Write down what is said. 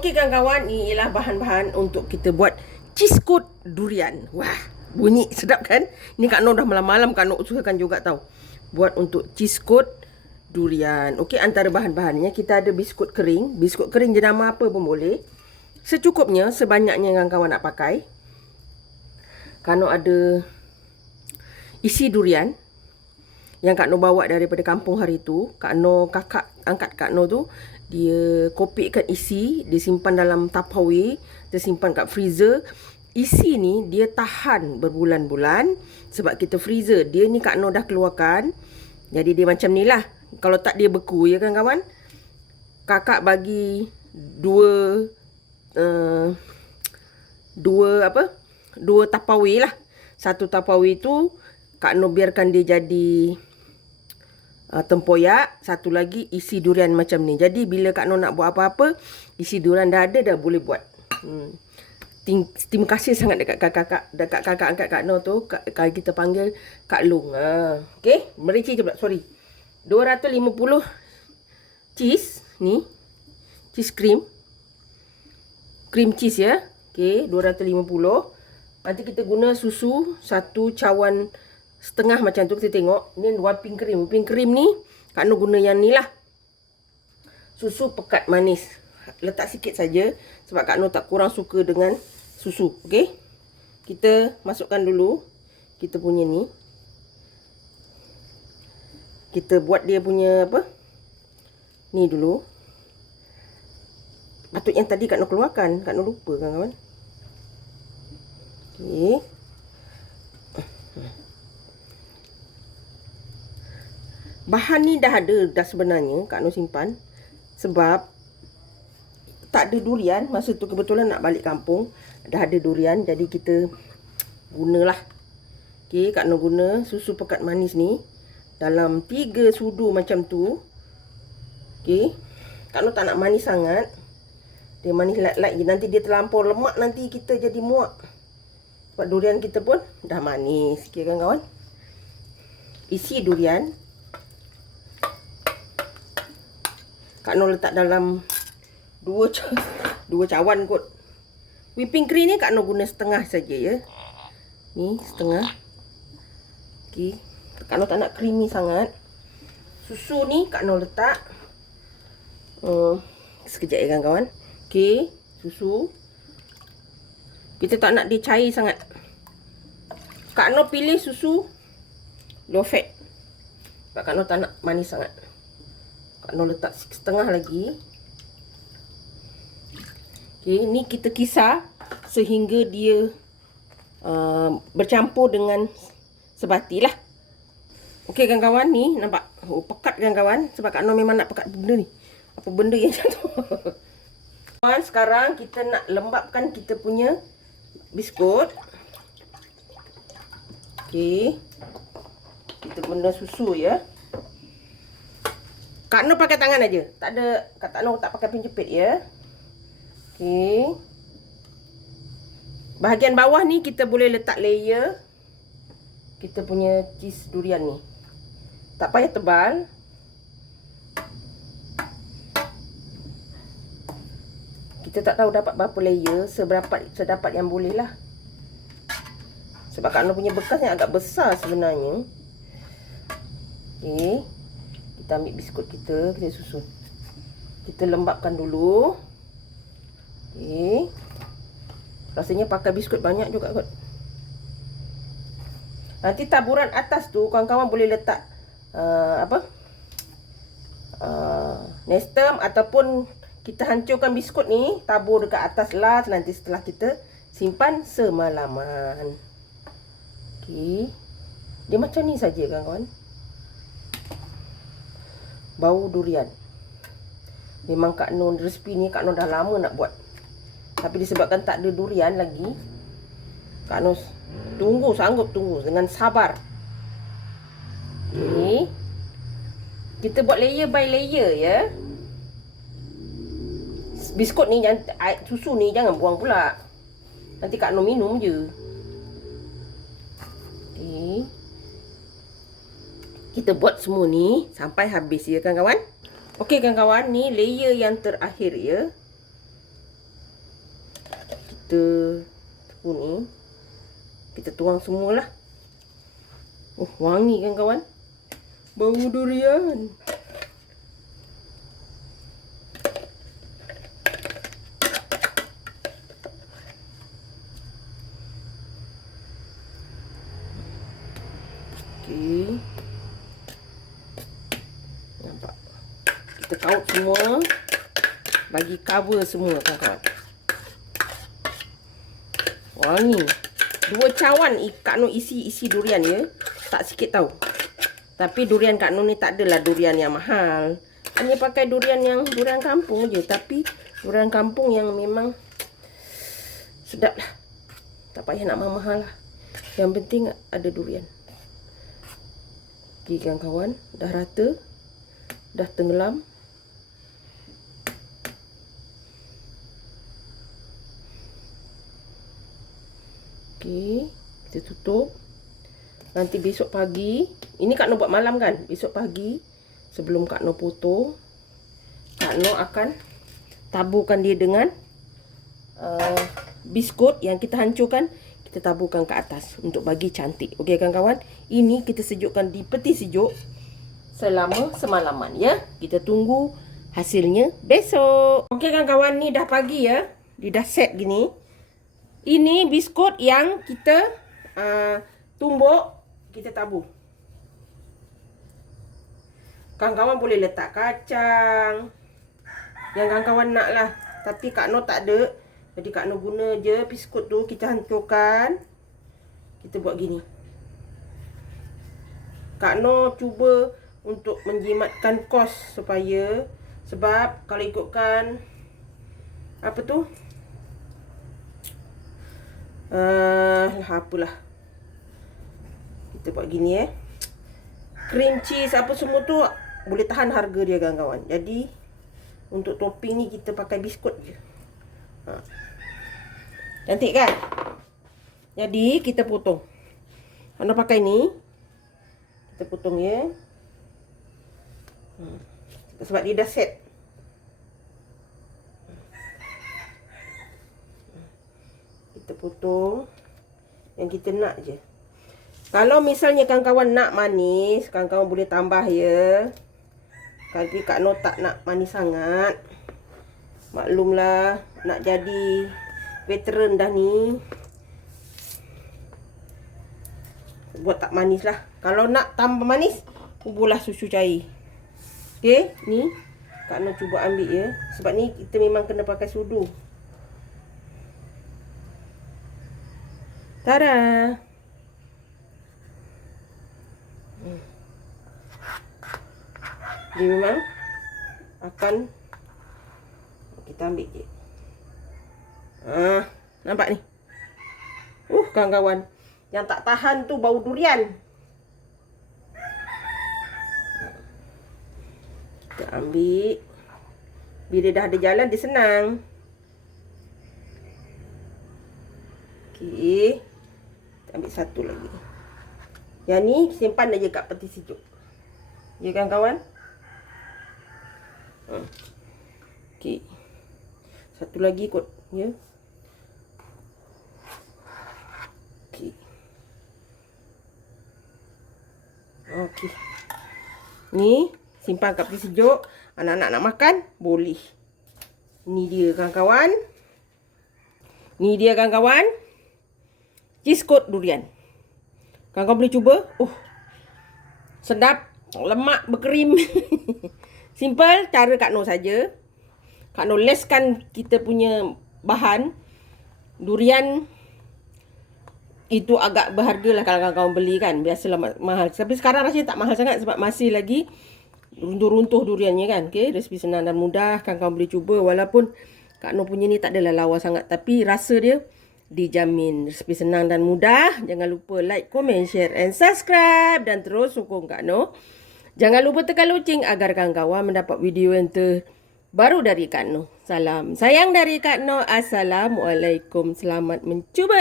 Okey kawan-kawan, ini ialah bahan-bahan untuk kita buat cheese coat durian. Wah, bunyi sedap kan? Ni Kak Noh dah malam-malam Kak Noh usahakan juga tahu. Buat untuk cheese coat durian. Okey, antara bahan-bahannya kita ada biskut kering. Biskut kering jenama apa pun boleh. Secukupnya, sebanyaknya yang kawan nak pakai. Kak Noh ada isi durian yang Kak Noh bawa daripada kampung hari tu. Kakak angkat Kak Noh tu, dia kopikkan isi, dia simpan dalam Tupperware, dia simpan kat freezer. Isi ni dia tahan berbulan-bulan sebab kita freezer. Dia ni Kak Noh dah keluarkan. Jadi dia macam ni lah. Kalau tak dia beku ya kan kawan. Kakak bagi dua Tupperware lah. Satu Tupperware tu Kak Noh biarkan dia jadi tempoyak. Satu lagi isi durian macam ni. Jadi bila Kak Noh nak buat apa-apa, isi durian dah ada, dah boleh buat. Terima kasih sangat dekat kakak angkat Kak Noh tu. Kalau kita panggil Kak Long. Okay, merici je pula, sorry. 250 cheese ni. Cheese cream. Cream cheese ya. Okay, 250. Nanti kita guna susu 1 cawan setengah macam tu, kita tengok. Ni whipping cream. Whipping cream ni Kak Noh guna yang ni lah. Susu pekat manis. Letak sikit saja sebab Kak Noh tak kurang suka dengan susu. Okey. Kita masukkan dulu kita punya ni. Kita buat dia punya apa? Ni dulu. Patut yang tadi Kak Noh keluarkan. Kak Noh lupa kan kawan. Okey. Bahan ni dah ada dah sebenarnya Kak Noh simpan. Sebab tak ada durian. Masa tu kebetulan nak balik kampung. Dah ada durian. Jadi kita gunalah. Okay, Kak Noh guna susu pekat manis ni. Dalam 3 sudu macam tu. Okay. Kak Noh tak nak manis sangat. Dia manis light-light je. Nanti dia terlampau lemak. Nanti kita jadi muak. Sebab durian kita pun dah manis. Okay kan kawan. Isi durian. Kak Noh letak dalam 2 cawan kot. Whipping cream ni Kak Noh guna setengah saja ya. Ni setengah. Okey. Kak Noh tak nak creamy sangat. Susu ni Kak Noh letak sekejap ya kan kawan. Okey, susu. Kita tak nak dia cair sangat. Kak Noh pilih susu low fat. Sebab Kak Noh tak nak manis sangat. Kak Noh letak setengah lagi. Okey, ni kita kisar sehingga dia bercampur dengan sebati lah. Okey kan kawan, ni nampak. Oh, pekat kan kawan. Sebab Kak Noh memang nak pekat benda ni. Apa benda yang jatuh. Kawan, sekarang kita nak lembapkan kita punya biskut. Okey. Kita guna susu ya. Kak Noh pakai tangan aja. Tak ada, Kak Noh tak pakai penjepit ya. Okey. Bahagian bawah ni kita boleh letak layer kita punya cheese durian ni. Tak payah tebal. Kita tak tahu dapat berapa layer, sedapat yang boleh lah. Sebab Kak Noh punya bekas yang agak besar sebenarnya. Okey. Kita ambil biskut kita susun. Kita lembapkan dulu. Okey. Rasanya pakai biskut banyak juga kot. Nanti taburan atas tu kawan-kawan boleh letak nestem ataupun kita hancurkan biskut ni, tabur dekat atas lah nanti setelah kita simpan semalaman. Okey. Dia macam ni saja kawan-kawan. Bau durian. Memang Kak Noh resipi ni Kak Noh dah lama nak buat. Tapi disebabkan tak ada durian lagi, Kak Noh sanggup tunggu dengan sabar. Okey. Kita buat layer by layer ya. Biskut ni susu ni jangan buang pula. Nanti Kak Noh minum je. Okey. Kita buat semua ni sampai habis ya kan kawan. Okey kan kawan, ni layer yang terakhir ya. kita tepung ni. Kita tuang semualah. Wangi kan kawan? Bau durian. Okey. Nampak. Kita kaut semua. Bagi cover semua kawan-kawan. Wangi. 2 cawan Kak Noh isi durian ya. Tak sikit tau. Tapi durian Kak Noh ni tak adalah durian yang mahal. Hanya pakai durian kampung je. Tapi durian kampung yang memang sedap lah. Tak payah nak mahal lah. Yang penting ada durian. Okey kawan-kawan. Dah rata. Dah tenggelam. Okey. Kita tutup. Nanti besok pagi, ini Kak Noh buat malam kan? Besok pagi, sebelum Kak Noh potong, Kak Noh akan taburkan dia dengan biskut yang kita hancurkan. Kita taburkan ke atas untuk bagi cantik. Okey kawan-kawan, ini kita sejukkan di peti sejuk selama semalaman ya. Kita tunggu hasilnya besok. Okey kawan-kawan, ni dah pagi ya. Dia dah set gini. Ini biskut yang kita tumbuk. Kita tabur. Kawan-kawan boleh letak kacang yang kawan-kawan nak lah. Tapi Kak Noh tak ada. Jadi Kak Noh guna je biskut tu. Kita hancurkan. Kita buat gini. Kak Noh cuba untuk menjimatkan kos supaya. Sebab kalau ikutkan apa tu, apalah, kita buat gini cream cheese apa semua tu boleh tahan harga dia kawan-kawan. Jadi untuk topping ni kita pakai biskut je. Cantik kan? Jadi kita potong. Anda pakai ni, kita potong ya. Sebab dia dah set. Kita potong yang kita nak je. Kalau misalnya kawan-kawan nak manis, kawan-kawan boleh tambah ya. Tapi Kak Noh tak nak manis sangat. Maklumlah, nak jadi veteran dah ni. Buat tak manis lah. Kalau nak tambah manis, kuburlah susu cair. Okey, ni Kak Noh cuba ambil ya. Sebab ni kita memang kena pakai sudu. Tada! Dia memang akan kita ambil je. Nampak ni? Kawan-kawan, yang tak tahan tu bau durian. Kita ambil. Bila dah ada jalan, dia senang. Okey. Kita ambil satu lagi. Yang ni simpan aja kat peti sejuk. Ya kan kawan? Okey. Satu lagi kot ya. Okey. Okey. Ni simpan kat peti sejuk. Anak-anak nak makan boleh. Ni dia kawan-kawan. Ni dia kawan-kawan. Cheese coat durian. Kawan-kawan boleh cuba. Sedap, lemak, berkrim. Simple, cara Kak Noh saja. Kak Noh leskan kita punya bahan. Durian itu agak berharga lah kalau kawan-kawan beli kan. Biasalah mahal. Tapi sekarang rasanya tak mahal sangat sebab masih lagi runtuh-runtuh duriannya kan. Okay, resipi senang dan mudah. Kawan-kawan boleh cuba. Walaupun Kak Noh punya ni tak adalah lawa sangat. Tapi rasa dia dijamin. Resipi senang dan mudah. Jangan lupa like, komen, share and subscribe. Dan terus sokong Kak Noh. Jangan lupa tekan loceng agar kawan-kawan mendapat video yang terbaru dari Kak Noh. Salam sayang dari Kak Noh. Assalamualaikum. Selamat mencuba.